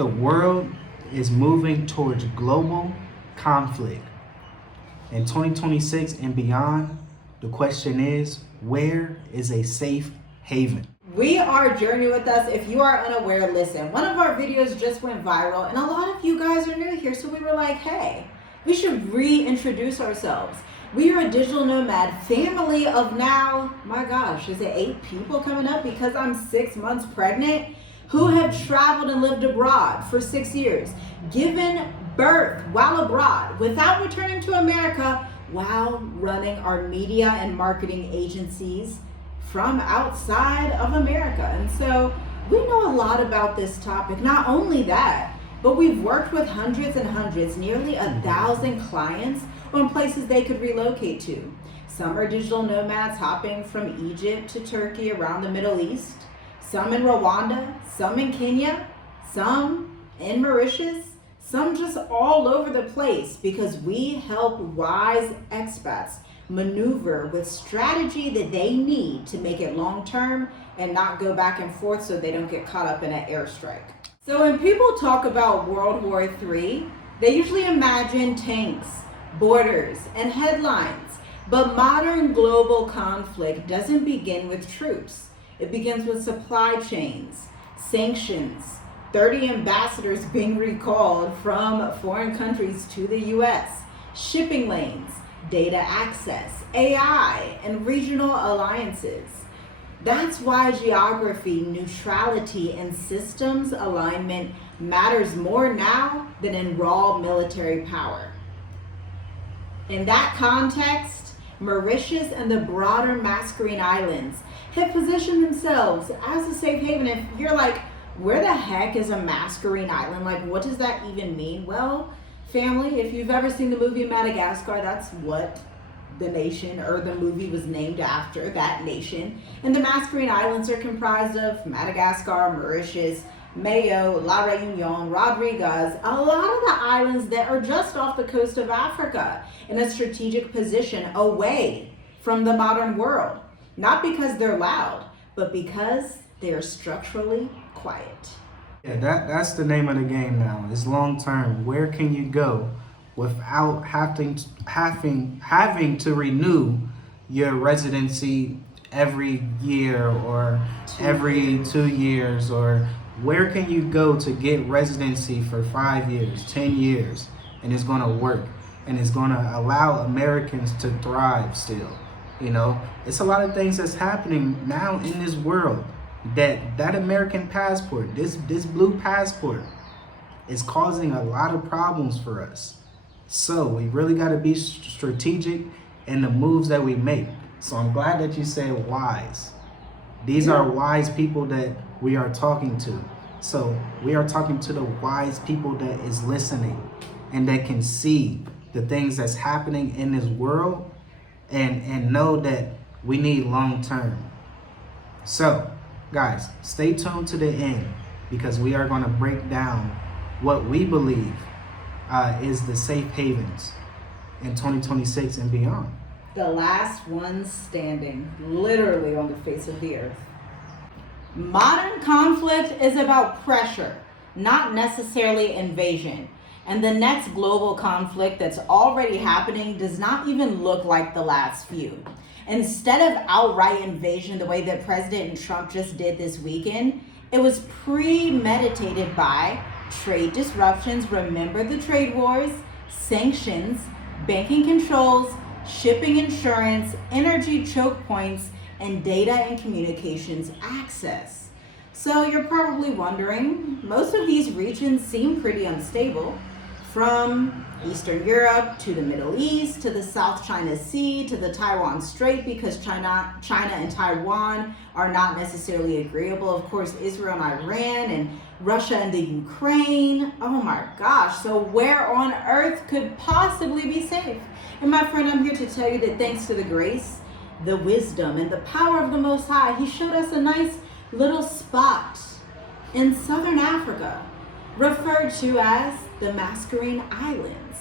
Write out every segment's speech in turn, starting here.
The world is moving towards global conflict. In 2026 and beyond, the question is, where is a safe haven? We are Journey with us. If you are unaware, listen, one of our videos just went viral and a lot of you guys are new here, so we were like, hey, we should reintroduce ourselves. We are a digital nomad family of now, my gosh, is it 8 people coming up because I'm 6 months pregnant, who have traveled and lived abroad for 6 years, given birth while abroad without returning to America, while running our media and marketing agencies from outside of America. And so we know a lot about this topic. Not only that, but we've worked with hundreds and hundreds, nearly 1,000 clients on places they could relocate to. Some are digital nomads hopping from Egypt to Turkey around the Middle East, some in Rwanda, some in Kenya, some in Mauritius, some just all over the place, because we help wise expats maneuver with strategy that they need to make it long term and not go back and forth so they don't get caught up in an airstrike. So when people talk about World War III, they usually imagine tanks, borders, and headlines. But modern global conflict doesn't begin with troops. It begins with supply chains, sanctions, 30 ambassadors being recalled from foreign countries to the US, shipping lanes, data access, AI, and regional alliances. That's why geography, neutrality, and systems alignment matters more now than in raw military power. In that context, Mauritius and the broader Mascarene Islands have positioned themselves as a safe haven. If you're like, where the heck is a Mascarene Island? Like, what does that even mean? Well, family, if you've ever seen the movie Madagascar, that's what the nation or the movie was named after, that nation. And the Mascarene Islands are comprised of Madagascar, Mauritius, Mayo, La Réunion, Rodriguez, a lot of the islands that are just off the coast of Africa in a strategic position away from the modern world. Not because they're loud, but because they're structurally quiet. Yeah, that's the name of the game now. It's long term. Where can you go without having to renew your residency every year or every 2 years? Or where can you go to get residency for 5 years, 10 years, and it's going to work and it's going to allow Americans to thrive still? You know, it's a lot of things that's happening now in this world. That American passport, this blue passport, is causing a lot of problems for us. So we really got to be strategic in the moves that we make. So I'm glad that you said wise. These are wise people that we are talking to. So we are talking to the wise people that is listening and that can see the things that's happening in this world and know that we need long term. So guys, stay tuned to the end, because we are going to break down what we believe is the safe havens in 2026 and beyond. The last ones standing, literally on the face of the earth. Modern conflict is about pressure, not necessarily invasion. And the next global conflict that's already happening does not even look like the last few. Instead of outright invasion the way that President Trump just did this weekend, it was premeditated by trade disruptions. Remember the trade wars, sanctions, banking controls, shipping insurance, energy choke points, and data and communications access. So you're probably wondering, most of these regions seem pretty unstable. From Eastern Europe to the Middle East to the South China Sea to the Taiwan Strait, because China and Taiwan are not necessarily agreeable. Of course, Israel and Iran, and Russia and the Ukraine. Oh my gosh. So where on earth could possibly be safe? And my friend, I'm here to tell you that thanks to the grace, the wisdom, and the power of the Most High, He showed us a nice little spot in Southern Africa, referred to as the Mascarene Islands,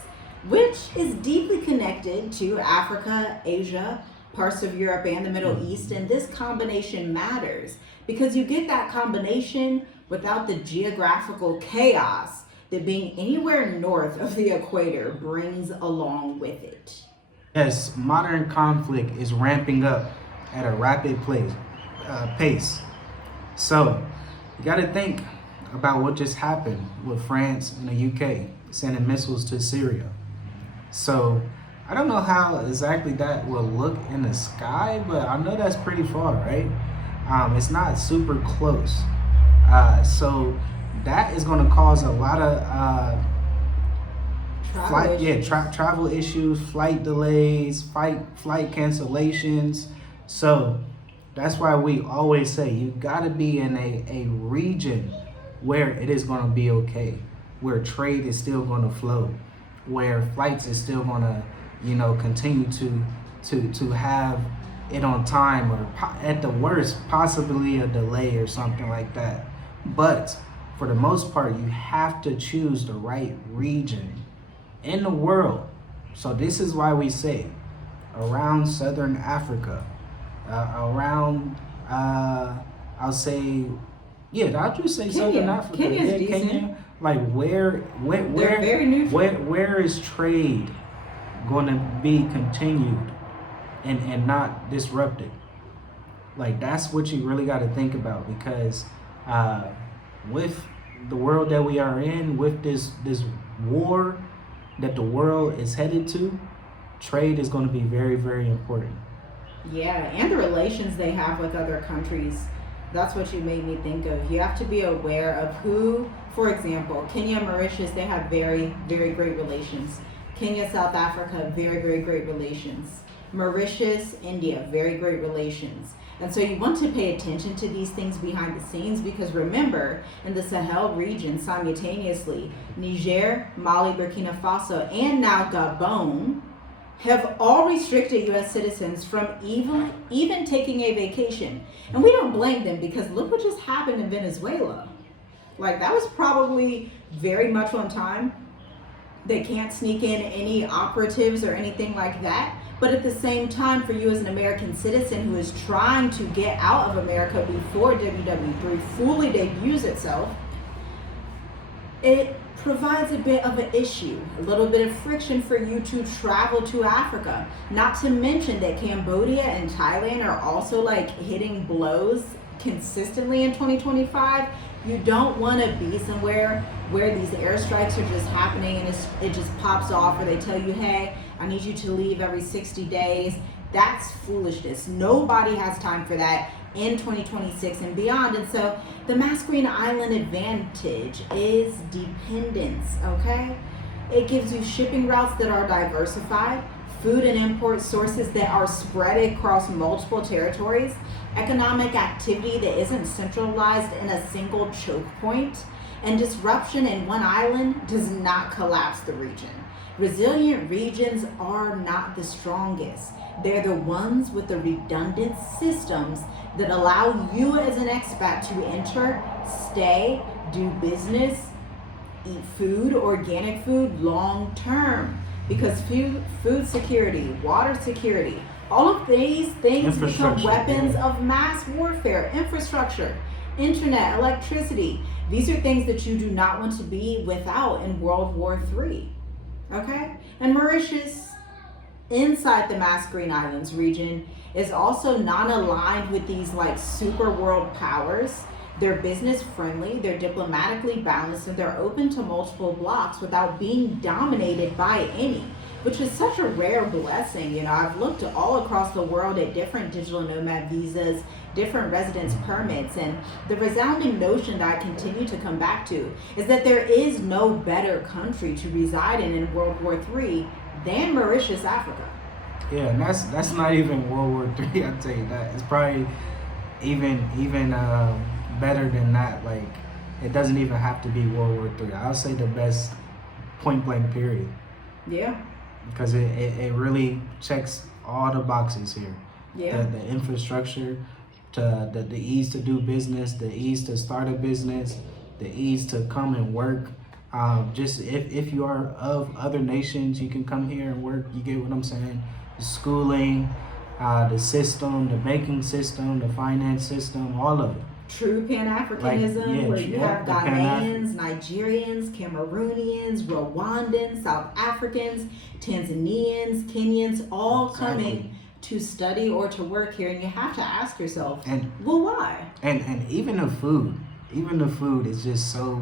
which is deeply connected to Africa, Asia, parts of Europe, and the Middle East. And this combination matters because you get that combination without the geographical chaos that being anywhere north of the equator brings along with it. Yes, modern conflict is ramping up at a rapid pace. So you got to think about what just happened with France and the UK sending missiles to Syria. So I don't know how exactly that will look in the sky, but I know that's pretty far, right? It's not super close. So that is going to cause a lot of travel issues, flight delays, flight cancellations. So that's why we always say you got to be in a region where it is going to be okay, where trade is still going to flow, where flights is still going to, continue to have it on time, or at the worst, possibly a delay or something like that. But for the most part, you have to choose the right region in the world. So this is why we say around Southern Africa, around I'll say, I'll just say Kenya. Southern Africa. Kenya's Yeah, decent. Kenya. Like where They're very neutral. where is trade going to be continued and not disrupted? Like that's what you really got to think about, because with the world that we are in, with this war that the world is headed to, trade is going to be very, very important. Yeah, and the relations they have with other countries. That's what you made me think of. You have to be aware of who, for example, Kenya and Mauritius, they have very, very great relations. Kenya, South Africa, very, very great relations. Mauritius, India, very great relations. And so you want to pay attention to these things behind the scenes, because remember, in the Sahel region, simultaneously, Niger, Mali, Burkina Faso, and now Gabon have all restricted U.S. citizens from even taking a vacation. And we don't blame them, because look what just happened in Venezuela. Like, that was probably very much on time. They can't sneak in any operatives or anything like that. But at the same time, for you as an American citizen who is trying to get out of America before WW3 fully debuts itself, it provides a bit of an issue, a little bit of friction for you to travel to Africa. Not to mention that Cambodia and Thailand are also like hitting blows consistently in 2025. You don't want to be somewhere where these airstrikes are just happening and it just pops off, or they tell you, hey, I need you to leave every 60 days. That's foolishness. Nobody has time for that in 2026 and beyond. And so the Mascarene Island advantage is dependence, okay? It gives you shipping routes that are diversified, food and import sources that are spread across multiple territories, economic activity that isn't centralized in a single choke point, and disruption in one island does not collapse the region. Resilient regions are not the strongest. They're the ones with the redundant systems that allow you as an expat to enter, stay, do business, eat food, organic food long term. Because food security, water security, all of these things become weapons of mass warfare. Infrastructure, internet, electricity. These are things that you do not want to be without in World War III. Okay? And Mauritius, inside the Mascarene Islands region, is also non-aligned with these like super world powers. They're business friendly, they're diplomatically balanced, and they're open to multiple blocks without being dominated by any, which is such a rare blessing. You know, I've looked all across the world at different digital nomad visas, different residence permits, and the resounding notion that I continue to come back to is that there is no better country to reside in World War III than Mauritius, Africa. Yeah, and that's not even World War III. I'll tell you that. It's probably even better than that. Like, it doesn't even have to be World War III. I'll say the best, point blank period. Yeah. Because it really checks all the boxes here. Yeah. The infrastructure, to the ease to do business, the ease to start a business, the ease to come and work. Just if you are of other nations, you can come here and work. You get what I'm saying? The schooling, the system, the banking system, the finance system, all of it. true Pan-Africanism, where you have the Ghanaians, Nigerians, Cameroonians, Rwandans, South Africans, Tanzanians, Kenyans, all coming to study or to work here, and you have to ask yourself, well, why? And even the food is just so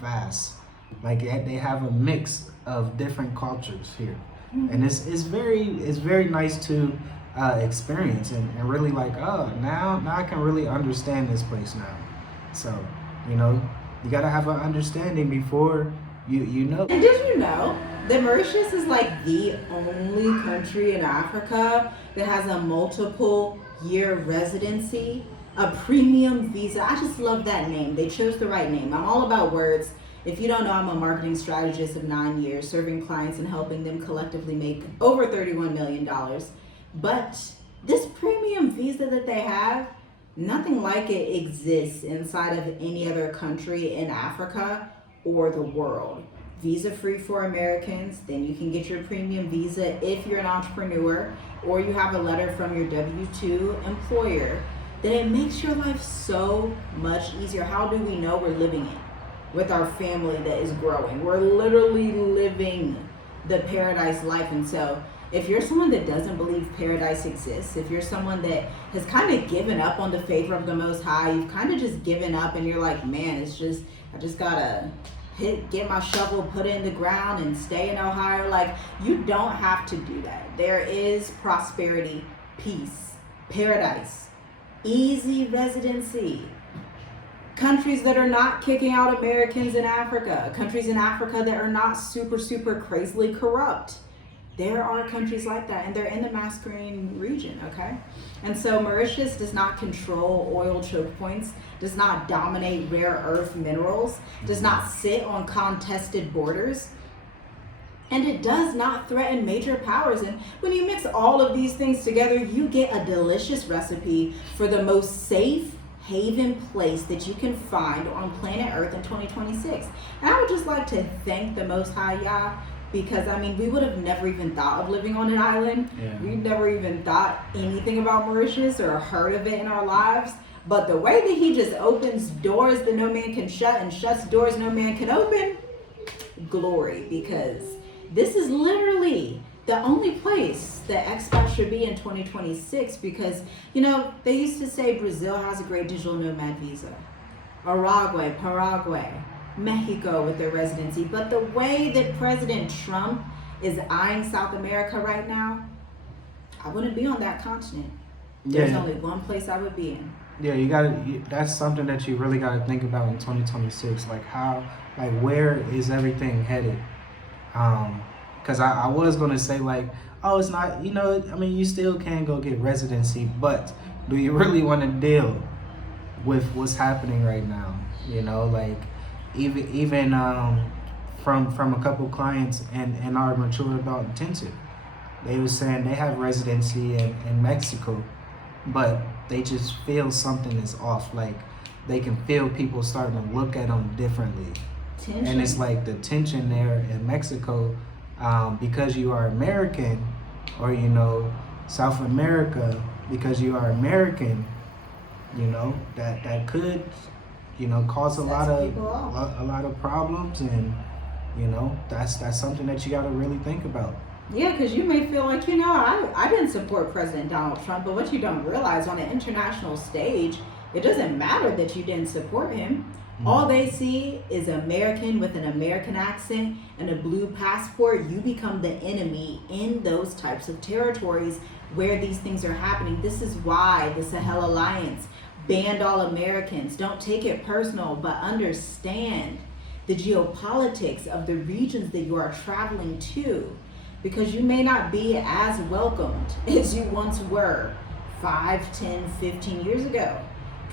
vast. Like they have a mix of different cultures here, and it's very nice to experience and really like, oh, now I can really understand this place now. So you gotta have an understanding before you know. And did you know that Mauritius is like the only country in Africa that has a multiple year residency, a premium visa? I just love that name. They chose the right name. I'm all about words. If you don't know, I'm a marketing strategist of 9 years, serving clients and helping them collectively make over $31 million. But this premium visa that they have, nothing like it exists inside of any other country in Africa or the world. Visa free for Americans, then you can get your premium visa if you're an entrepreneur or you have a letter from your W-2 employer. Then it makes your life so much easier. How do we know we're living it? With our family that is growing. We're literally living the paradise life. And so if you're someone that doesn't believe paradise exists, if you're someone that has kind of given up on the favor of the Most High, you've kind of just given up and you're like, man, I just gotta get my shovel, put it in the ground and stay in Ohio. Like, you don't have to do that. There is prosperity, peace, paradise, easy residency. Countries that are not kicking out Americans in Africa, countries in Africa that are not super, super crazily corrupt. There are countries like that, and they're in the Mascarene region, okay? And so Mauritius does not control oil choke points, does not dominate rare earth minerals, does not sit on contested borders, and it does not threaten major powers. And when you mix all of these things together, you get a delicious recipe for the most safe haven place that you can find on planet Earth in 2026. And I would just like to thank the Most High Yah, because I mean, we would have never even thought of living on an island. Yeah. We've never even thought anything about Mauritius or heard of it in our lives. But the way that he just opens doors that no man can shut and shuts doors no man can open, glory, because this is literally the only place that expats should be in 2026, because, they used to say Brazil has a great digital nomad visa, Uruguay, Paraguay, Mexico with their residency. But the way that President Trump is eyeing South America right now, I wouldn't be on that continent. There's only one place I would be in. Yeah, that's something that you really got to think about in 2026. Where is everything headed? Because I was going to say, oh, it's not, you still can go get residency, but do you really want to deal with what's happening right now? Even from a couple clients in our mature adult intensive, they were saying they have residency in Mexico, but they just feel something is off. Like, they can feel people starting to look at them differently. Tension. And it's like the tension there in Mexico, because you are American, or South America, because you are American, that could cause a lot of problems, and that's something that you got to really think about. Yeah, because you may feel like, I didn't support President Donald Trump, but what you don't realize, on an international stage, it doesn't matter that you didn't support him. All they see is American with an American accent and a blue passport. You become the enemy in those types of territories where these things are happening. This is why the Sahel Alliance banned all Americans. Don't take it personal, but understand the geopolitics of the regions that you are traveling to, because you may not be as welcomed as you once were 5, 10, 15 years ago.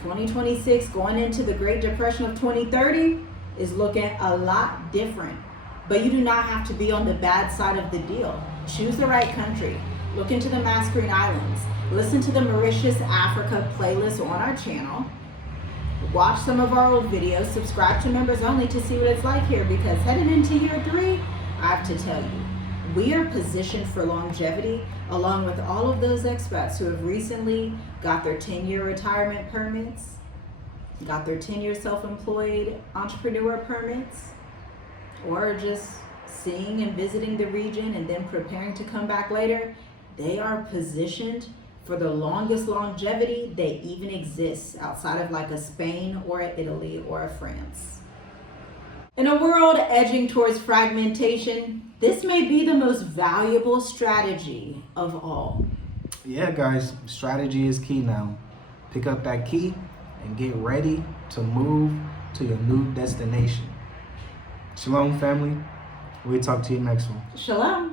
2026, going into the Great Depression of 2030, is looking a lot different. But you do not have to be on the bad side of the deal. Choose the right country. Look into the Mascarene Islands. Listen to the Mauritius Africa playlist on our channel. Watch some of our old videos. Subscribe to members only to see what it's like here, because headed into year 3, I have to tell you, we are positioned for longevity, along with all of those expats who have recently got their 10-year retirement permits. got their 10-year self-employed entrepreneur permits, or just seeing and visiting the region and then preparing to come back later, they are positioned for the longest longevity they even exist outside of like a Spain or a Italy or a France. In a world edging towards fragmentation, this may be the most valuable strategy of all. Yeah, guys, strategy is key now. Pick up that key and get ready to move to your new destination. Shalom, family. We'll talk to you next one. Shalom.